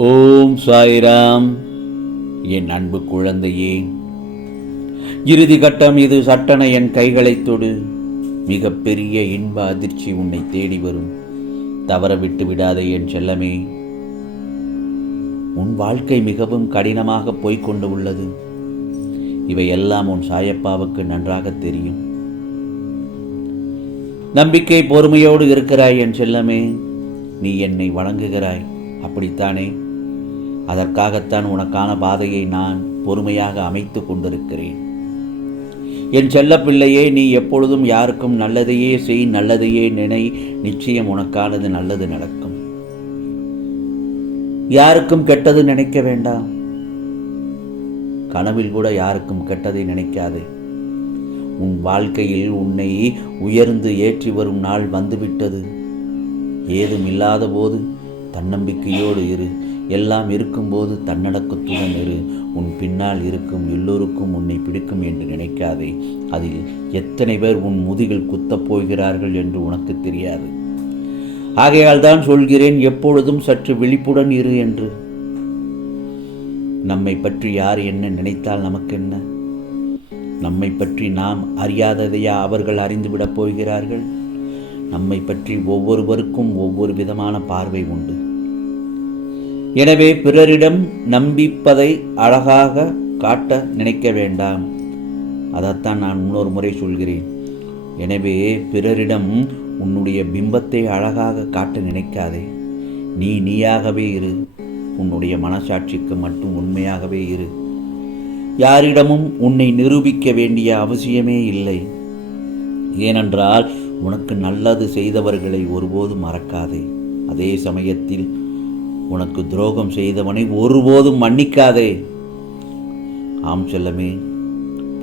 ஓம் சாய்ராம். என் அன்பு குழந்தையே இறுதி கட்டம் இது. சட்டன என் கைகளை தொடு. மிக பெரிய இன்ப அதிர்ச்சி உன்னை தேடி வரும். தவற விட்டு விடாதே என் செல்லமே. உன் வாழ்க்கை மிகவும் கடினமாக போய்க்கொண்டு உள்ளது. இவையெல்லாம் உன் சாயப்பாவுக்கு நன்றாக தெரியும். நம்பிக்கை பொறுமையோடு இருக்கிறாய் என் செல்லமே. நீ என்னை வணங்குகிறாய். அப்படித்தானே? அதற்காகத்தான் உனக்கான பாதையை நான் பொறுமையாக அமைத்து கொண்டிருக்கிறேன். என் செல்லப்பிள்ளையே நீ எப்பொழுதும் யாருக்கும் நல்லதையே செய் நல்லதையே நினை. நிச்சயம் உனக்கானது நல்லது நடக்கும். யாருக்கும் கெட்டது நினைக்க வேண்டாம். கனவில் கூட யாருக்கும் கெட்டதை நினைக்காதே. உன் வாழ்க்கையில் உன்னை உயர்ந்து ஏற்றி வரும் நாள் வந்துவிட்டது. ஏதும் இல்லாத போது தன்னம்பிக்கையோடு இரு. எல்லாம் இருக்கும்போது தன்னடக்கத்துடன் இரு. உன் பின்னால் இருக்கும் எல்லோருக்கும் உன்னை பிடிக்கும் என்று நினைக்காதே. அதில் எத்தனை பேர் உன் முதுகில் குத்தப் போகிறார்கள் என்று உனக்கு தெரியாது. ஆகையால் தான் சொல்கிறேன் எப்பொழுதும் சற்று விழிப்புடன் இரு என்று. நம்மை பற்றி யார் என்ன நினைத்தால் நமக்கு என்ன நம்மை பற்றி நாம் அறியாததையா அவர்கள் அறிந்துவிடப் போகிறார்கள்? நம்மை பற்றி ஒவ்வொருவருக்கும் ஒவ்வொரு விதமான பார்வை உண்டு. எனவே பிறரிடம் நம்பிப்பதை அழகாக காட்ட நினைக்க வேண்டாம். அதைத்தான் நான் இன்னொரு முறை சொல்கிறேன். எனவே பிறரிடம் உன்னுடைய பிம்பத்தை அழகாக காட்ட நினைக்காதே. நீ நீயாகவே இரு. உன்னுடைய மனசாட்சிக்கு மட்டும் உண்மையாகவே இரு. யாரிடமும் உன்னை நிரூபிக்க வேண்டிய அவசியமே இல்லை. ஏனென்றால் உனக்கு நல்லது செய்தவர்களை ஒருபோதும் மறக்காதே. அதே சமயத்தில் உனக்கு துரோகம் செய்தவனை ஒருபோதும் மன்னிக்காதே. ஆம் செல்லமே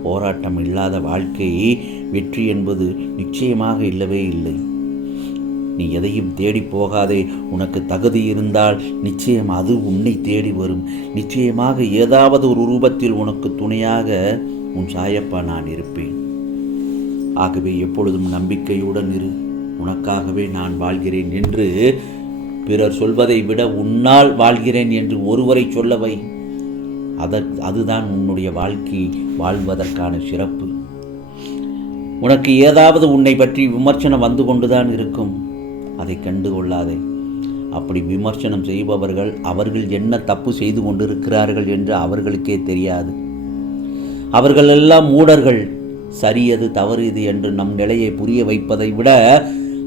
போராட்டம் இல்லாத வாழ்க்கையை வெற்றி என்பது நிச்சயமாக இல்லவே இல்லை. நீ எதையும் தேடி போகாதே. உனக்கு தகுதி இருந்தால் நிச்சயம் அது உன்னை தேடி வரும். நிச்சயமாக ஏதாவது ஒரு ரூபத்தில் உனக்கு துணையாக உன் சாயப்பா நான் இருப்பேன். ஆகவே எப்பொழுதும் நம்பிக்கையுடன் இரு. உனக்காகவே நான் வாழ்கிறேன் என்று பிறர் சொல்வதை விட உன்னால் வாழ்கிறேன் என்று ஒருவரை சொல்லவை அதற் அதுதான் உன்னுடைய வாழ்க்கை வாழ்வதற்கான சிறப்பு. உனக்கு ஏதாவது உன்னை பற்றி விமர்சனம் வந்து கொண்டுதான் இருக்கும். அதை கண்டு கொள்ளாதே. அப்படி விமர்சனம் செய்பவர்கள் அவர்கள் என்ன தப்பு செய்து கொண்டிருக்கிறார்கள் என்று அவர்களுக்கே தெரியாது. அவர்கள் எல்லாம் மூடர்கள். சரியது தவறு இது என்று நம் நிலையை புரிய வைப்பதை விட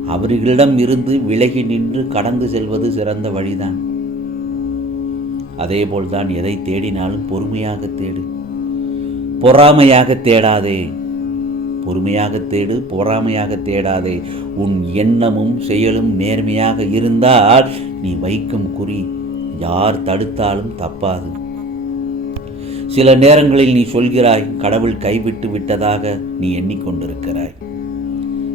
அவர்களிடம் இருந்து விலகி நின்று கடந்து செல்வது சிறந்த வழிதான். அதேபோல்தான் எதை தேடினாலும் பொறுமையாக தேடு. பொறாமையாக தேடாதே. பொறுமையாக தேடு பொறாமையாக தேடாதே. உன் எண்ணமும் செயலும் நேர்மையாக இருந்தால் நீ வைக்கும் குறி யார் தடுத்தாலும் தப்பாது. சில நேரங்களில் நீ சொல்கிறாய் கடவுள் கைவிட்டு விட்டதாக நீ எண்ணிக்கொண்டிருக்கிறாய்.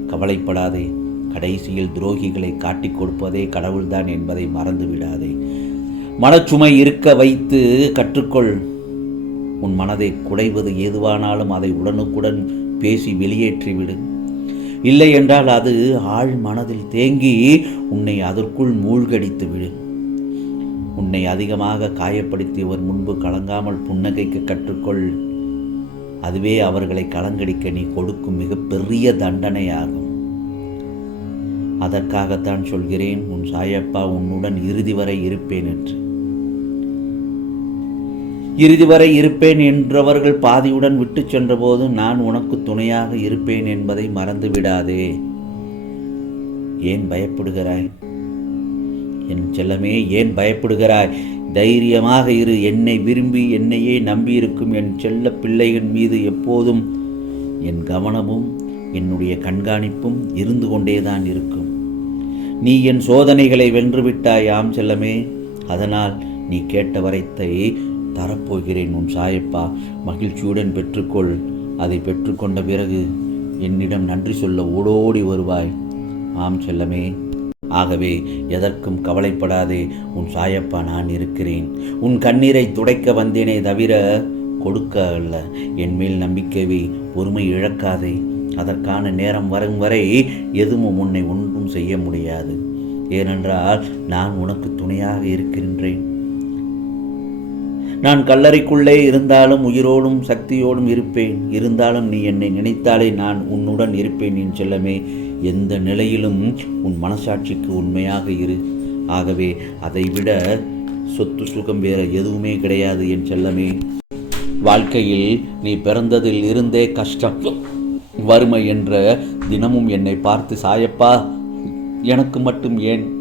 கவலைப்படாதே. கடைசியில் துரோகிகளை காட்டிக் கொடுப்பதே கடவுள்தான் என்பதை மறந்து விடாதே மனச்சுமை இருக்க வைத்து கற்றுக்கொள். உன் மனதை குடைவது ஏதுவானாலும் அதை உடனுக்குடன் பேசி வெளியேற்றிவிடு. இல்லை என்றால் அது ஆழ் மனதில் தேங்கி உன்னை அதற்குள் மூழ்கடித்து விடு உன்னை அதிகமாக காயப்படுத்தியவர் முன்பு கலங்காமல் புன்னகைக்கு கற்றுக்கொள். அதுவே அவர்களை கலங்கடிக்க நீ கொடுக்கும் மிகப்பெரிய தண்டனையாகும். அதற்காகத்தான் சொல்கிறேன் உன் சாயப்பா உன்னுடன் இறுதி வரை இருப்பேன் என்று. இறுதி வரை இருப்பேன் என்றவர்கள் பாதியுடன் விட்டு சென்றபோது நான் உனக்கு துணையாக இருப்பேன் என்பதை மறந்து விடாதே ஏன் பயப்படுகிறாய்? என் செல்லமே ஏன் பயப்படுகிறாய்? தைரியமாக இரு என்னை விரும்பி என்னையே நம்பியிருக்கும் என் செல்ல பிள்ளையின் மீது எப்போதும் என் கவனமும் என்னுடைய கண்காணிப்பும் இருந்து கொண்டேதான் இருக்கும். நீ என் சோதனைகளை வென்றுவிட்டாயாம் ஆம் செல்லமே. அதனால் நீ கேட்ட வரைத்தை தரப்போகிறேன் உன் சாயப்பா. மகிழ்ச்சியுடன் பெற்றுக்கொள். அதை பெற்றுக்கொண்ட பிறகு என்னிடம் நன்றி சொல்ல ஓடோடி வருவாய். ஆம் செல்லமே. ஆகவே எதற்கும் கவலைப்படாதே. உன் சாயப்பா நான் இருக்கிறேன். உன் கண்ணீரை துடைக்க வந்தேனே தவிர கொடுக்க அல்ல. என் மேல் நம்பிக்கைவை பொறுமை இழக்காதே. அதற்கான நேரம் வரும் வரை எதுவும் உன்னை ஒன்றும் செய்ய முடியாது. ஏனென்றால் நான் உனக்கு துணையாக இருக்கின்றேன். நான் கல்லறைக்குள்ளே இருந்தாலும் உயிரோடும் சக்தியோடும் இருப்பேன். இருந்தாலும் நீ என்னை நினைத்தாலே நான் உன்னுடன் இருப்பேன் என் செல்லமே. எந்த நிலையிலும் உன் மனசாட்சிக்கு உண்மையாக இரு. ஆகவே அதைவிட சொத்து சுகம் வேற எதுவுமே கிடையாது என் செல்லமே. வாழ்க்கையில் நீ பிறந்ததில் இருந்தே கஷ்டம். வறுமை என்ற தினமும் என்னை பார்த்து சாயப்பா எனக்கு மட்டும் ஏன்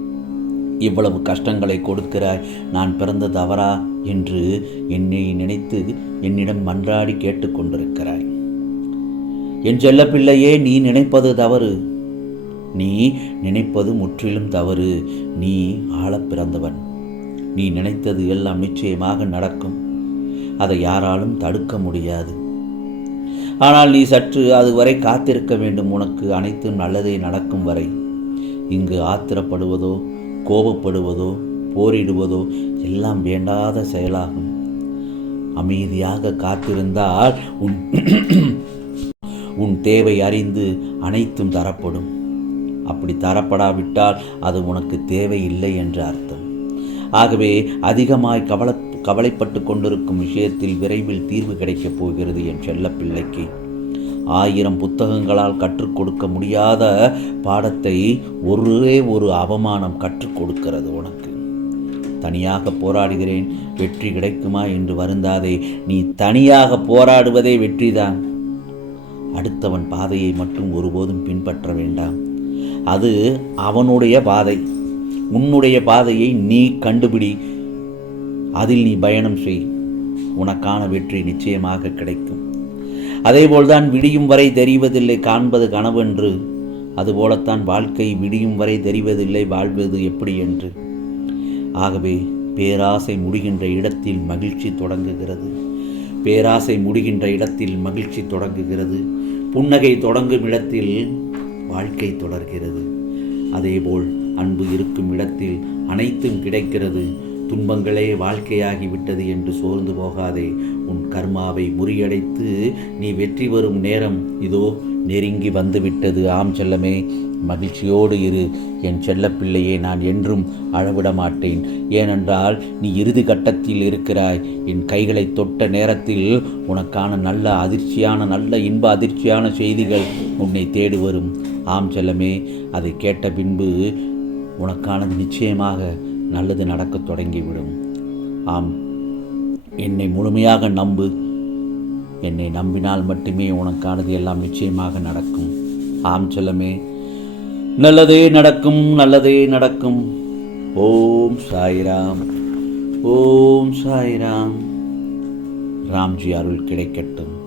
இவ்வளவு கஷ்டங்களை கொடுக்கிறாய்? நான் பிறந்த தவறா? என்று என்னை நினைத்து என்னிடம் மன்றாடி கேட்டுக்கொண்டிருக்கிறாய் என் செல்ல பிள்ளையே நீ நினைப்பது தவறு. நீ நினைப்பது முற்றிலும் தவறு. நீ ஆள பிறந்தவன். நீ நினைத்தது எல்லாம் நிச்சயமாக நடக்கும். அதை யாராலும் தடுக்க முடியாது. ஆனால் நீ சற்று அதுவரை காத்திருக்க வேண்டும். உனக்கு அனைத்தும் நல்லதே நடக்கும் வரை. இங்கு ஆத்திரப்படுவதோ கோபப்படுவதோ போரிடுவதோ எல்லாம் வேண்டாத செயலாகும். அமைதியாக காத்திருந்தால் உன் உன் தேவை அறிந்து அனைத்தும் தரப்படும். அப்படி தரப்படாவிட்டால் அது உனக்கு தேவையில்லை என்று அர்த்தம். ஆகவே அதிகமாய் கவலை கவலைப்பட்டு கொண்டிருக்கும் விஷயத்தில் விரைவில் தீர்வு கிடைக்கப் போகிறது என் செல்லப்பிள்ளைக்கு. ஆயிரம் புத்தகங்களால் கற்றுக் கொடுக்க முடியாத பாடத்தை ஒரே ஒரு அவமானம் கற்றுக் கொடுக்கிறது உனக்கு. தனியாக போராடுகிறேன் வெற்றி கிடைக்குமா என்று வருந்தாதே நீ தனியாக போராடுவதே வெற்றிதான். அடுத்தவன் பாதையை மட்டும் ஒருபோதும் பின்பற்ற வேண்டாம். அது அவனுடைய பாதை. உன்னுடைய பாதையை நீ கண்டுபிடி. அதில் நீ பயணம் செய். உனக்கான வெற்றி நிச்சயமாக கிடைக்கும். அதேபோல்தான் விடியும் வரை தெரிவதில்லை காண்பது கனவென்று. அதுபோலத்தான் வாழ்க்கை விடியும் வரை தெரிவதில்லை வாழ்வது எப்படி என்று. ஆகவே பேராசை முடிகின்ற இடத்தில் மகிழ்ச்சி தொடங்குகிறது. பேராசை முடிகின்ற இடத்தில் மகிழ்ச்சி தொடங்குகிறது. புன்னகை தொடங்கும் இடத்தில் வாழ்க்கை தொடர்கிறது. அதேபோல் அன்பு இருக்கும் இடத்தில் அனைத்தும் கிடைக்கிறது. துன்பங்களே வாழ்க்கையாகிவிட்டது என்று சோர்ந்து போகாதே. உன் கர்மாவை முறியடைத்து நீ வெற்றி வரும் நேரம் இதோ நெருங்கி வந்துவிட்டது. ஆம் செல்லமே மகிழ்ச்சியோடு இரு. என் செல்லப்பிள்ளையே நான் என்றும் அழவிட மாட்டேன் ஏனென்றால் நீ இறுதி கட்டத்தில் இருக்கிறாய். என் கைகளை தொட்ட நேரத்தில் உனக்கான நல்ல அதிர்ச்சியான நல்ல இன்ப அதிர்ச்சியான செய்திகள் உன்னை தேடி வரும். ஆம் செல்லமே அதை கேட்ட பின்பு உனக்கானது நிச்சயமாக நல்லது நடக்கத் தொடங்கிவிடும். ஆம். என்னை முழுமையாக நம்பு. என்னை நம்பினால் மட்டுமே உனக்கானது எல்லாம் நிச்சயமாக நடக்கும். ஆம் செல்லமே. நல்லதே நடக்கும் நல்லதே நடக்கும். ஓம் சாய்ராம். ஓம் சாய்ராம். ராம்ஜி அருள் கிடைக்கட்டும்.